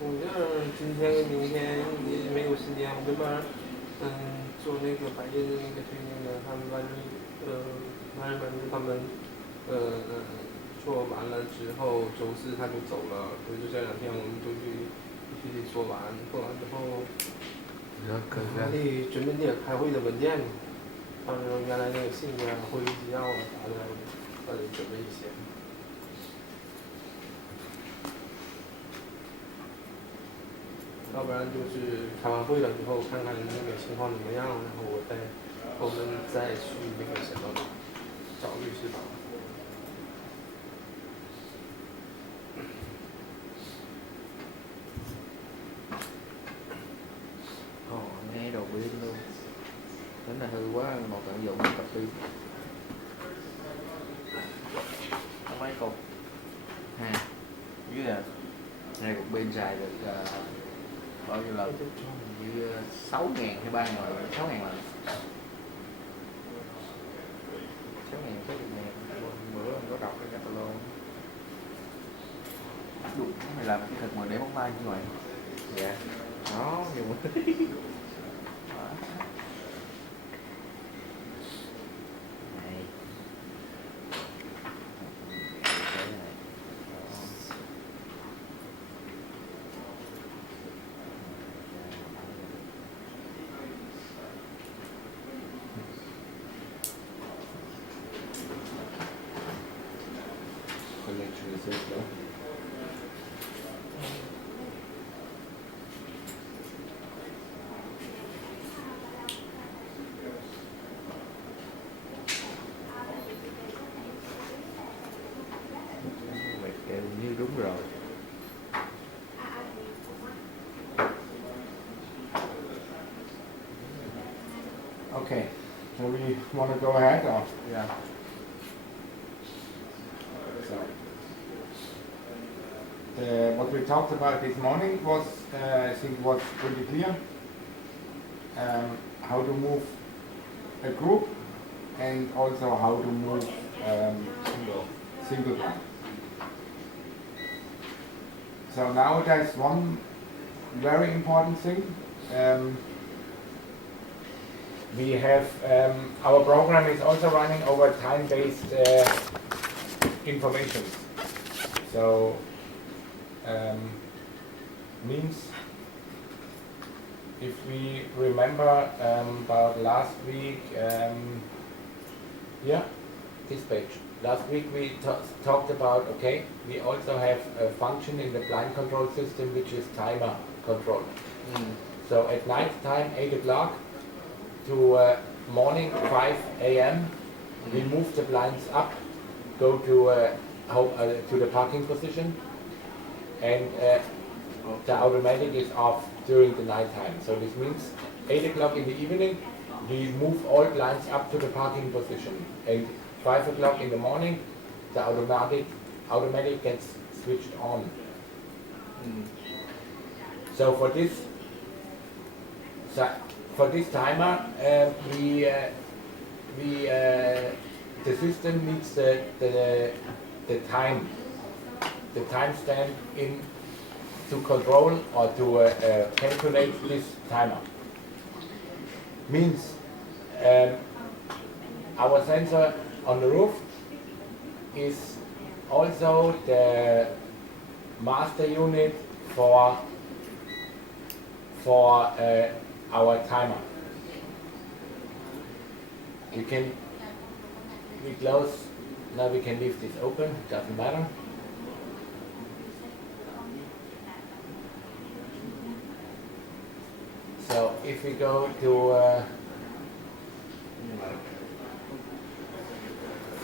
我这今天跟明天也没有时间，我跟班做那个白夜的那个推荐的，他们他们做完了之后，周四他就走了，所以就这两天我们都必须得做完，做完之后还得准备点开会的文件呢，按照原来那个信啊、会议纪要啊啥的，还得准备一些。要不然就是开完会了以后，看看那个情况怎么样，然后我们再去那个什么找律师吧。Ồ, nghe đầu pin luôn. Tính là hư quá, một tận dụng cặp pin. Có mấy cục ha, với là này cục pin xài được bao nhiêu lần? Như 6.000 hay 3.000 lần, 6.000 lần. 6.000 cái gì nè, bữa mình có đọc cái catalog. Đúng, mày làm cái thực mà để bóng tay như vậy. Dạ. Đó, nhiều quá. Như đúng rồi. Okay, so we want to go ahead or? Yeah. So, what we talked about this morning was, I think was pretty clear. How to move a group and also how to move single time. So now there's one very important thing. We have our program is also running over time-based information. So means if we remember about last week, this page. Last week we talked about, okay, we also have a function in the blind control system which is timer control. So at night time, 8 o'clock to morning 5 a.m. we move the blinds up, go to the parking position, and the automatic is off during the night time. So this means 8 o'clock in the evening we move all blinds up to the parking position, and 5 o'clock in the morning the automatic gets switched on. So for this timer, the system needs the timestamp in to control or to calculate this timer. Means our sensor on the roof is also the master unit for our timer. We close, now we can leave this open, doesn't matter. So if we go to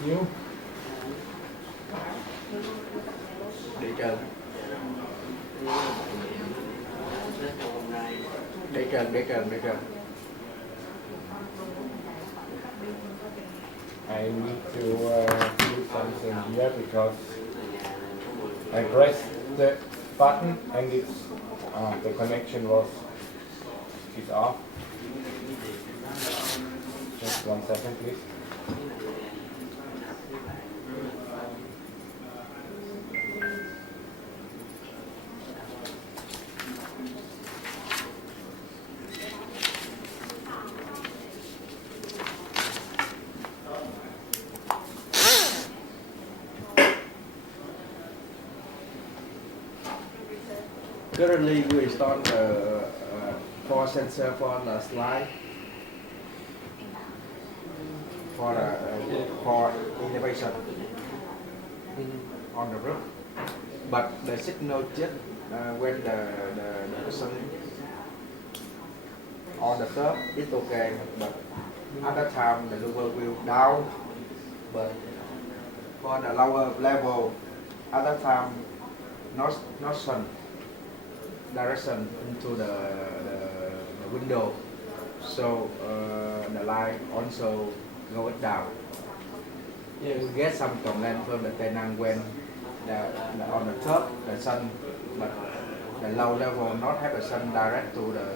view, Đi trơn. Đi trơn. I need to do something here because I pressed the button and it's the connection is off. Just 1 second, please. Currently, we install the 4 sensor for the slide for elevation on the roof. But the signal just when the sun on the top it's okay, but at that time the lower will down. But for the lower level, at that time not sun direction into the window, so the light also goes down. Yes. We get some complaint from the tenant when on the top the sun, but the low level not have the sun direct to the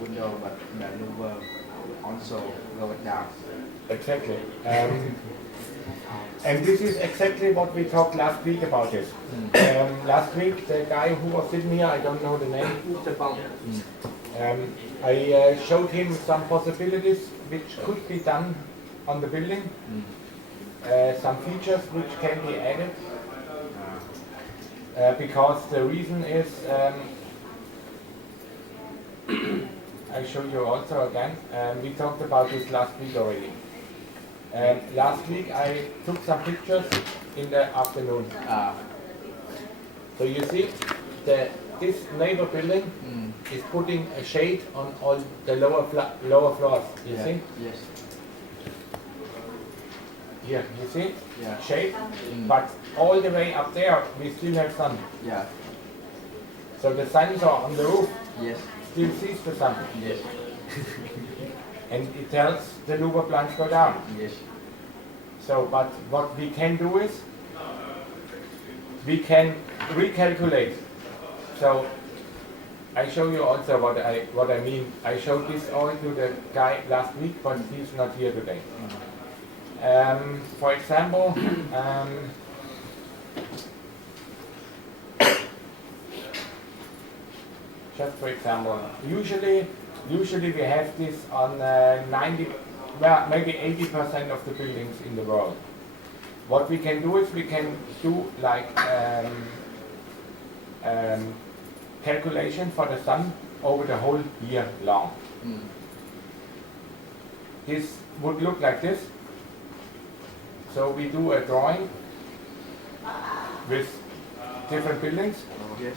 window, but the lower also goes down. Exactly. And this is exactly what we talked last week about it. Last week, the guy who was sitting here, I don't know the name, I showed him some possibilities which could be done on the building, some features which can be added, because the reason is, I show you also again, we talked about this last week already. Last week I took some pictures in the afternoon. So you see, this neighbor building is putting a shade on all the lower floors. You see? Yes. Here, you see? Yeah. Shade. But all the way up there, we still have sun. Yeah. So the sensor on the roof Yes. still sees the sun. Yes. And it tells the louver blinds go down. Yes. So, but what we can do is, we can recalculate. So, I show you also what I mean. I showed this all to the guy last week, but he's not here today. For example, just for example, usually we have this on 90, well, maybe 80% of the buildings in the world. What we can do is we can do like calculation for the sun over the whole year long. This would look like this. So we do a drawing with different buildings. Yes.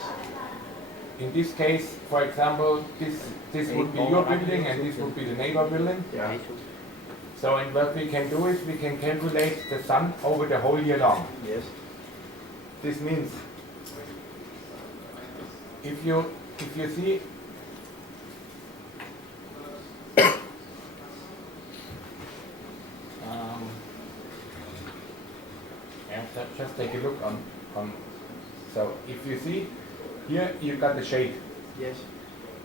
In this case, for example, this would be your building and this would be the neighbor building. Yeah. So and what we can do is we can calculate the sun over the whole year long. Yes. This means if you see just take a look on so if you see here you got the shade. Yes.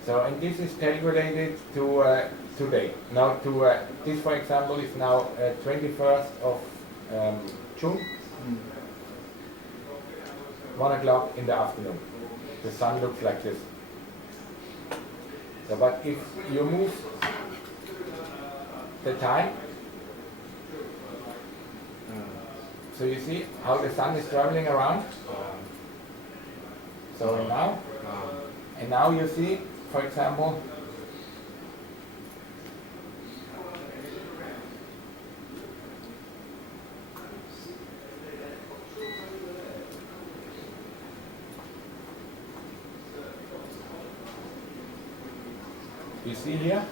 So and this is calculated to today. Now to this for example is now 21st of June, 1 o'clock in the afternoon. The sun looks like this. So but if you move the time, so you see how the sun is traveling around. So and now you see, for example, you see here?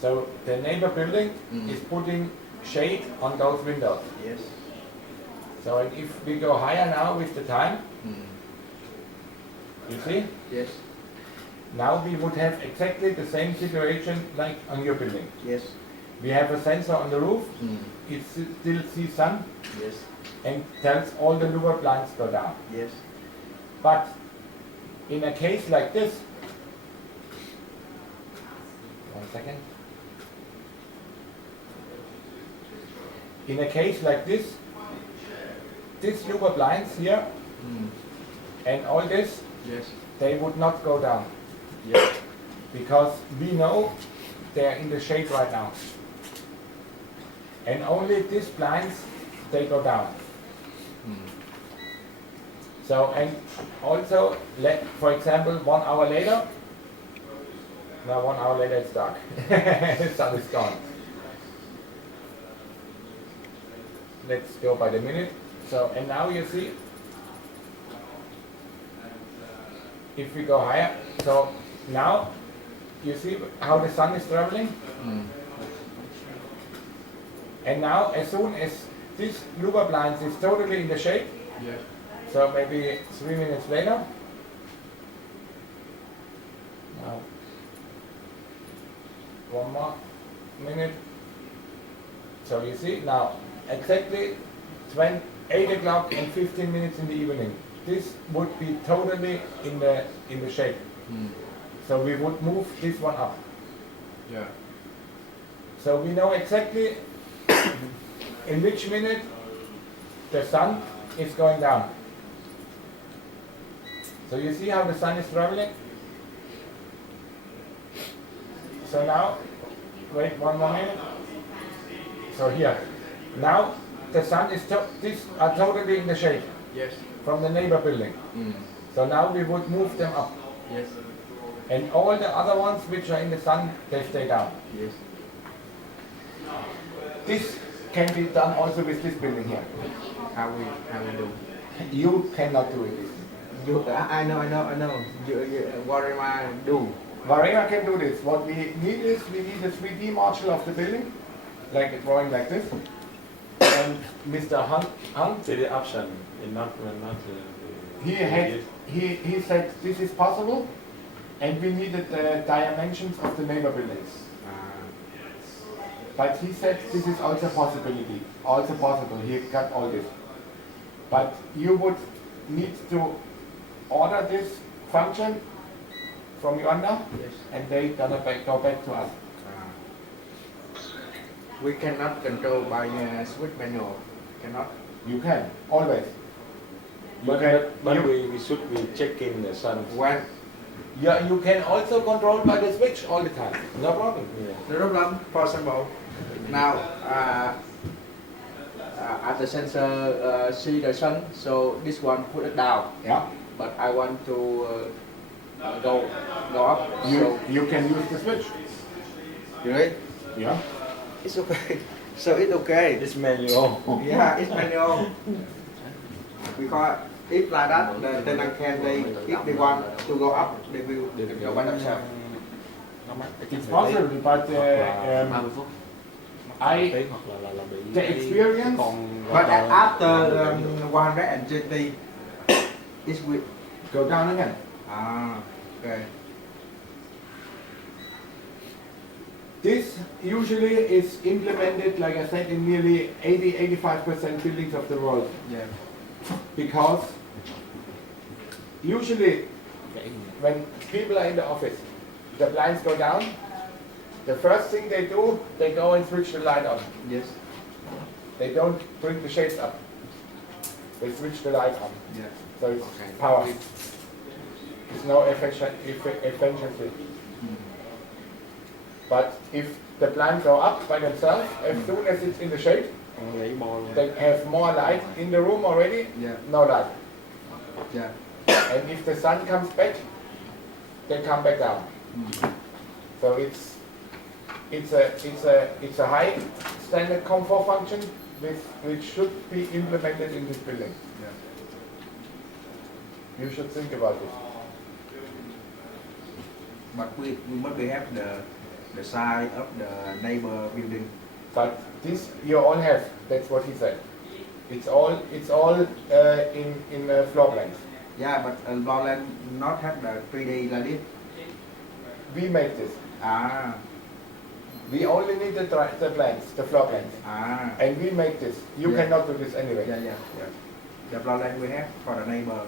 So the neighbor building is putting shade on those windows. Yes. So and if we go higher now with the time, you see? Yes. Now we would have exactly the same situation like on your building. Yes. We have a sensor on the roof, it still sees sun Yes. and tells all the louver blinds go down. Yes. But in a case like this, 1 second. In a case like this louver blinds here and all this, Yes. they would not go down. Yes. Because we know they're in the shade right now. And only these blinds, they go down. So, and also, for example, 1 hour later, now 1 hour later it's dark, the sun is gone. Let's go by the minute. So, and now you see, if we go higher, so now you see how the sun is traveling? And now as soon as this louver blind is totally in the shade, Yes. so maybe 3 minutes later, now 1 more minute, so you see now exactly 8 o'clock and 15 minutes in the evening, this would be totally in the shade. So we would move this one up. Yeah. So we know exactly in which minute the sun is going down. So you see how the sun is traveling? So now, wait 1 more minute. So here, now the sun is, these are totally in the shade Yes. from the neighbor building. So now we would move them up. Yes. And all the other ones which are in the sun, they stay down. Yes. This can be done also with this building here. How we do? You cannot do it. I know. What am I do? Varela can do this. What we need is, we need a 3D module of the building, like a drawing like this. And Mr. Hunt, C'est the option, and not he said this is possible, and we needed the dimensions of the neighbor buildings. But he said this is also a possibility, also possible. He got all this. But you would need to order this function from yonder, Yes. and they gonna go back to us. We cannot control by switch manual. Cannot. You can always. But we should be checking the sun. When Yeah, you can also control by the switch all the time. No problem. Yeah. the problem possible. Now, at the sensor see the sun, so this one put it down. Yeah. But I want to go up. You can use the switch. You ready? Yeah. It's okay. So it's okay. It's manual. Yeah, it's manual. Because if like that, the tenant if they want to go up, they will go by themselves. It's possible, but the experience. But after 120, it will Go down again. Okay. This usually is implemented, like I said, in nearly 80-85% buildings of the world. Yeah. Because usually when people are in the office, the blinds go down, the first thing they do, they go and switch the light on. Yes. They don't bring the shades up. They switch the light on. Yeah. So it's Okay. power. It's no efficiency. But if the blinds go up by themselves, as soon as it's in the shade, they have more light in the room already, Yeah. no light. Yeah. And if the sun comes back, they come back down. So it's a high standard comfort function which should be implemented in this building. Yeah. You should think about it. But we must have the side of the neighbor building. But this you all have. That's what he said. It's all in floor plans. Yeah, but Lowland not have the 3D like this. We make this. We only need the plans, the floor plans, and we make this. You Yeah. cannot do this anyway. Yeah. The Lowland we have for the neighbor.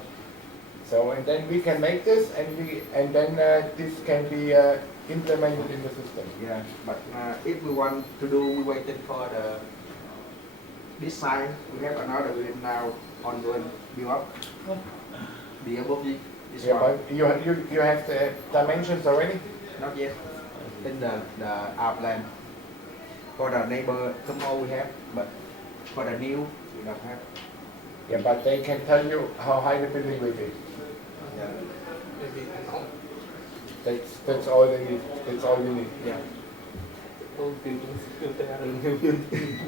So and then we can make this, and then this can be implemented in the system. Yeah, but if we want to do, we waited for this side. We have another building now ongoing build up. The above this Yeah, one. but you have the dimensions already. Not yet. In the outline. For the neighbor tomorrow we have, but for the new we don't have. Yeah, but they can tell you how high the building will be. Yeah. maybe no. That's all they need. That's all you need. Yeah. Those buildings built there and new buildings.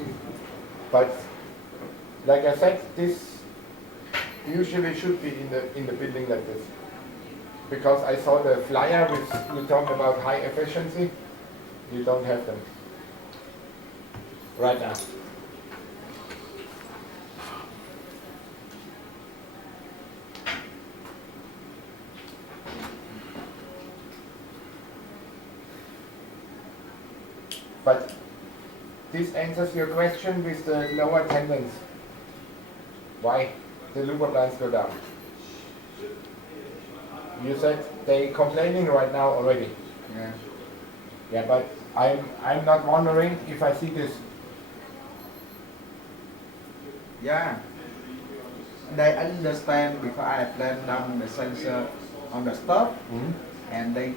But like I said, this usually should be in the building like this. Because I saw the flyer which you talked about high efficiency. You don't have them right now. But this answers your question with the lower tendons. Why the louver plants go down? You said they complaining right now already. Yeah. Yeah, but I'm not wondering if I see this. Yeah. They understand because I plan down the sensor on the top, and they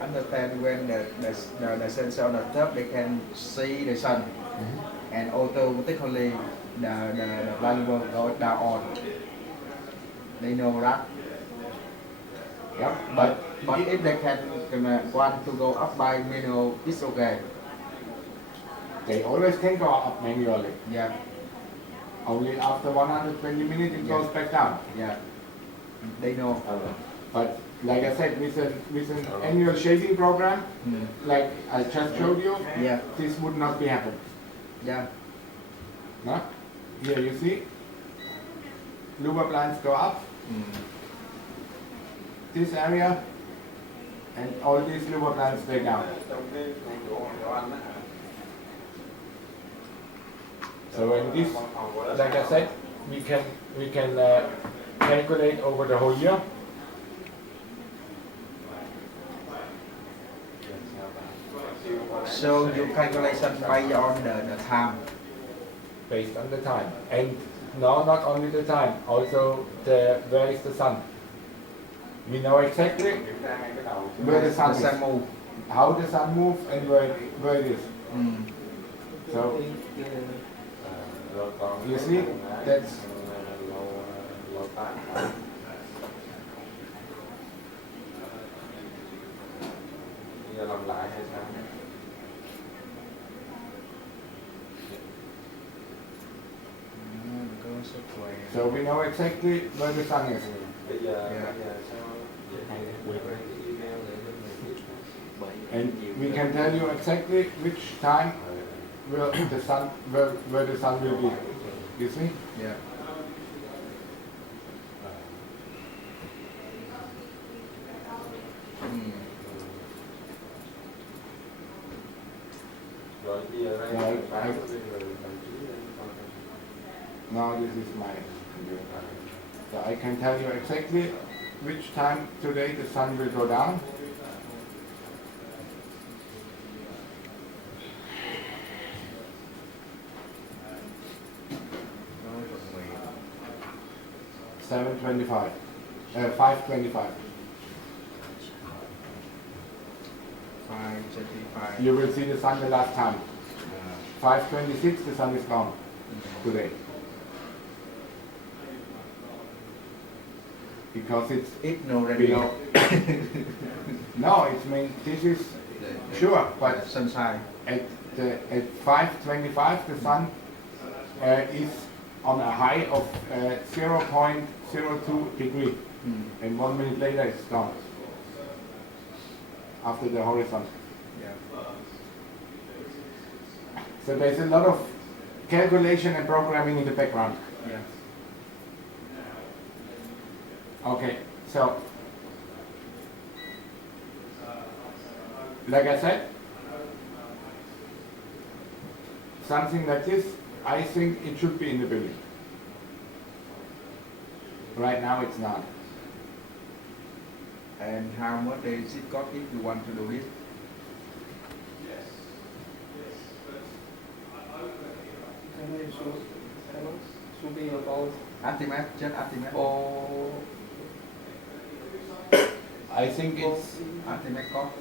understand when the sensor on the top they can see the sun, and automatically the blind will go down on. They know that. Yeah, But if they can want to go up by manual, it's okay. they always can go up manually. Yeah. Only after 120 minutes it goes back down. Yeah. They know. But like I said, with an annual shading program, like I just showed you, Yeah. this would not be happen. Yeah. No? Here you see, louver plants go up, this area, and all these louver plants stay down. So in this, like I said, we can calculate over the whole year. So your calculation based on the time. Based on the time, and no, not only the time, also where is the sun. We know exactly where the sun is, move. how the sun moves, and where it is. So you see, that's làm lại hay sao? So so we know exactly where the sun is, Bây giờ sao hay quyệt cái email để cho mình biết. and we can tell you exactly which time will the sun where the sun will be. You see? yeah. Rồi bây giờ đây Rồi, bán rồi. cái rồi đồng chí lên coi coi. Now this is my computer. So I can tell you exactly which time today the sun will go down. No, 7:25, 5:25. 5:25. You will see the sun the last time. 5:26, the sun is gone today. Because it's Ignorant. below. No, it means this is sure, but Sunshine. at 5:25 the sun is on a high of 0.02 degree, and 1 minute later it's gone after the horizon. Yeah. So there's a lot of calculation and programming in the background. Yeah. Okay, so like I said, something like this, I think it should be in the building. Right now it's not. And how much does it cost if you want to do it? And it should be about Ultimate, just ultimate. for I think it's Ultimate cost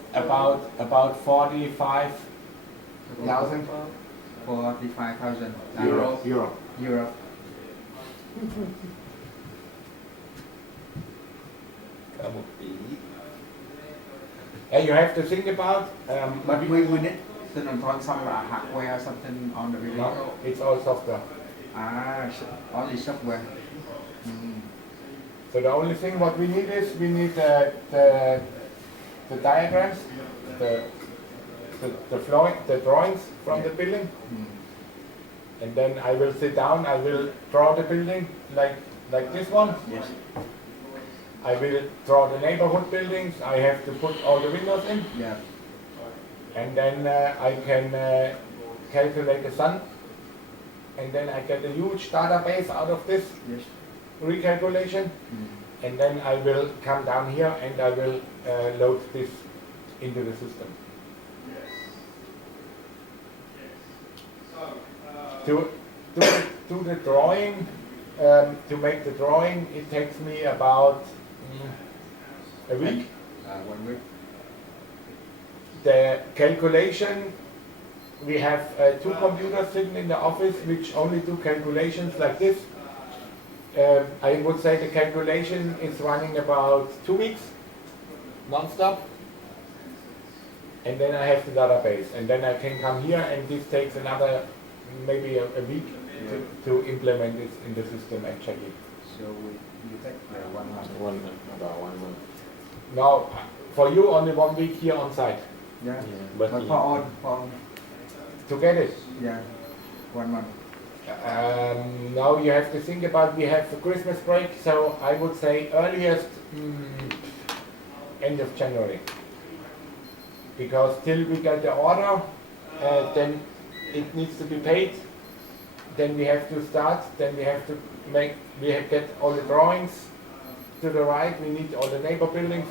about 45,000 45,000 euro. Euro. Cả một tỷ. And you have to think about. But we need to install some hardware or something on the building. No, it's all software. Only software. So the only thing what we need is we need the diagrams, the drawings from the building, and then I will sit down. I will draw the building like this one. Yes. I will draw the neighborhood buildings. I have to put all the windows in, Yeah. and then I can calculate the sun, and then I get a huge database out of this Yes. recalculation. And then I will come down here and I will load this into the system. To do the drawing, to make the drawing, it takes me about a week. 1 week. The calculation, we have 2 computers sitting in the office which only do calculations like this. I would say the calculation is running about 2 weeks, non-stop. And then I have the database, and then I can come here, and this takes another maybe a week to implement this in the system and check it. So you take 1 month. About 1 month. Now, for you, only 1 week here on site Yeah. But But he- for to get it. yeah, 1 month. Now you have to think about, we have a Christmas break, so I would say earliest end of January. Because till we get the order, then it needs to be paid, then we have to start, then we have to get all the drawings to the right, we need all the neighbor buildings.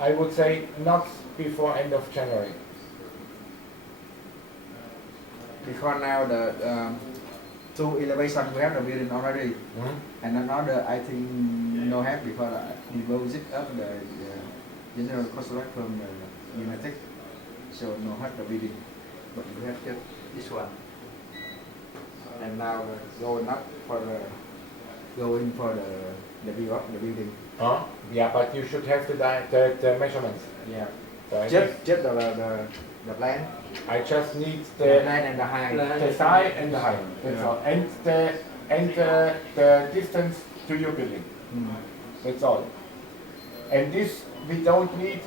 I would say not before end of January. Because now the 2 elevation we have the building already, and another I think no have because we will zip up the general construct from United, so no have the building, but we have just this one. And now going up for going for the view of the building. Yeah, but you should have the measurements. Yeah. So Just the plan. I just need The the plan and the height. the size and the height. That's all. And the distance to your building. That's all. And this we don't need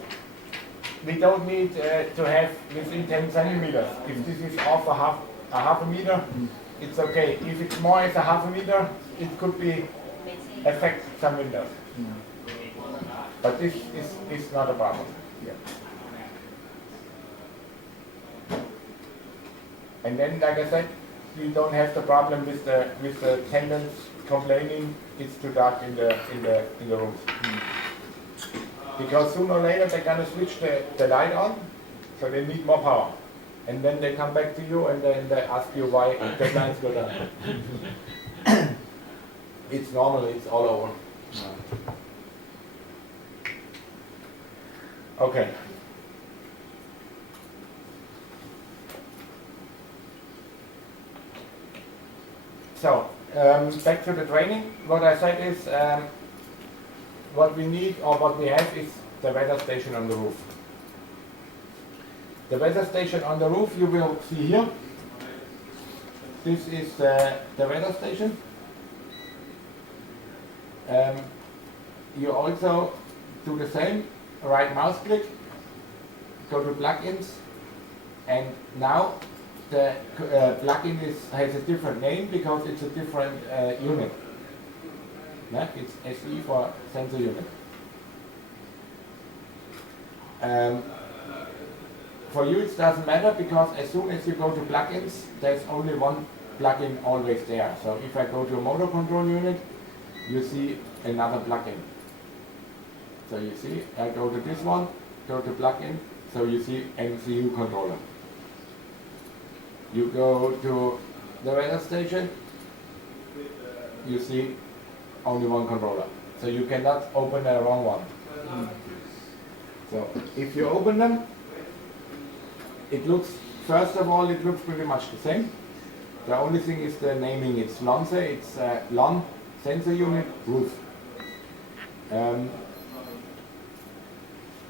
to have within 10 centimeters. If this is off a half a meter, it's okay. If it's more as a half a meter, it could be affect some windows. But this is not a problem. Yeah. And then, like I said, you don't have the problem with the tenants complaining it's too dark in the rooms. Because sooner or later they're gonna switch the light on, so they need more power. And then they come back to you and then they ask you why the blinds go down. It's normal, it's all over. Okay. So, back to the training. What I said is, what we need or what we have is the weather station on the roof. The weather station on the roof you will see here. This is the weather station. You also do the same, right mouse click, go to plugins, and now the plugin has a different name because it's a different unit. Yeah? It's SE for sensor unit. For you it doesn't matter because as soon as you go to plugins, there's only one plugin always there. So if I go to a motor control unit, you see another plugin. So you see, I go to this one, go to plugin, so you see M2U controller. You go to the weather station, you see only one controller. So you cannot open the wrong one. So if you open them, it looks, first of all, it looks pretty much the same. The only thing is the naming. It's Lonze, it's LON sensor unit, roof.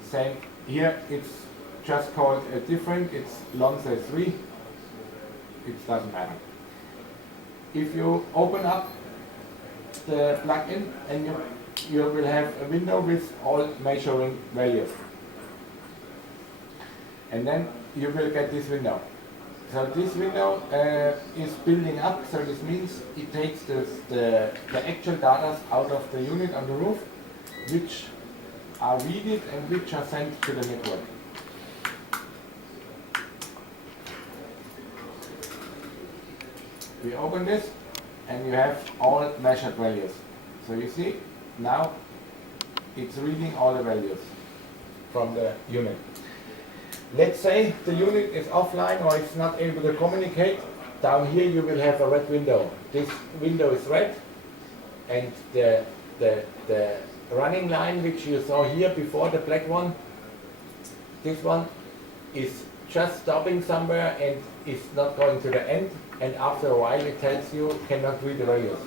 Same here, it's just called different, it's Lonza 3, it doesn't matter. If you open up the plug-in and you will have a window with all measuring values. And then you will get this window. So this window is building up, so this means it takes the actual data out of the unit on the roof, which are read and which are sent to the network. We open this and you have all measured values. So you see, now it's reading all the values from the unit. Let's say the unit is offline or it's not able to communicate. Down here you will have a red window. This window is red, and the running line which you saw here before, the black one, this one is just stopping somewhere and is not going to the end, and after a while it tells you cannot read the values.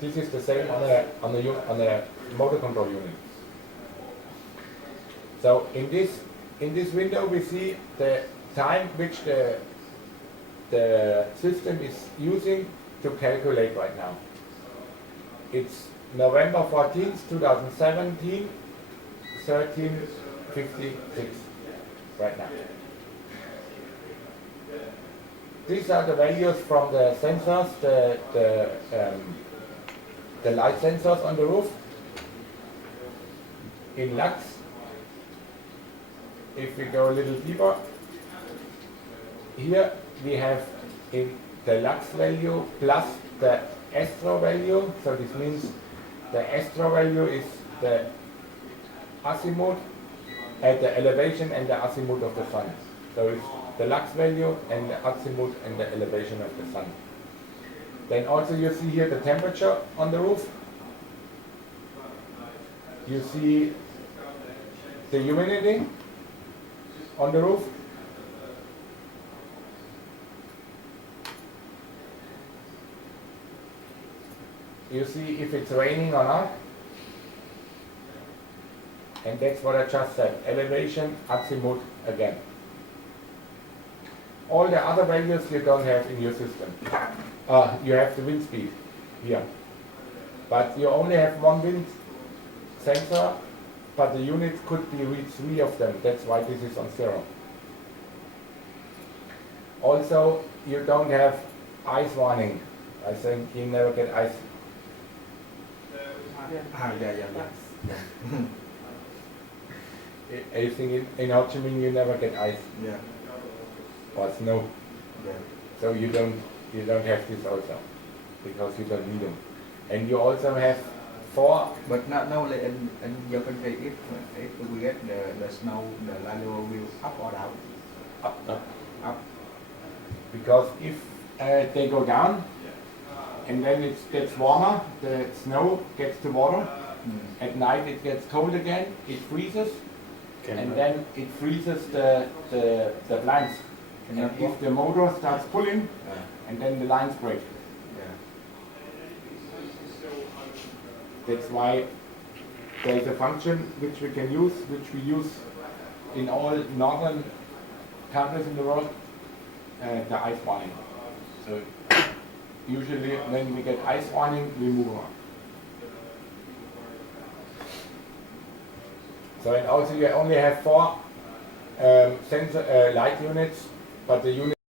This is the same on a motor control unit. So in this window we see the time which the system is using to calculate right now. It's November 14th, 2017, 13:56 right now. These are the values from the sensors, the light sensors on the roof in lux. If we go a little deeper, here we have in the lux value plus the astro value. So this means the astro value is the azimuth at the elevation and the azimuth of the sun. So it's the lux value and the azimuth and the elevation of the sun. Then also you see here the temperature on the roof. You see the humidity on the roof. You see if it's raining or not. And that's what I just said, elevation, azimuth again. All the other values you don't have in your system. You have the wind speed here. But you only have one wind sensor, but the unit could be read 3 of them. That's why this is on 0. Also, you don't have ice warning. I think you never get ice. I think in Ho Chi Minh you never get ice. Yeah. Or snow. Yeah. So you don't have this also, because you don't need them. And you also have 4. But now in your country, if we get the snow, the value will up or down? Up. Because if they go down, and then it gets warmer, the snow gets to water. At night it gets cold again, it freezes, and then it freezes the blinds. And if the motor starts pulling, and then the lines break. That's why there is a function which we can use, which we use in all northern countries in the world, the ice warning. So usually when we get ice warning, we move on. So and also you only have 4 sensor light units, but the unit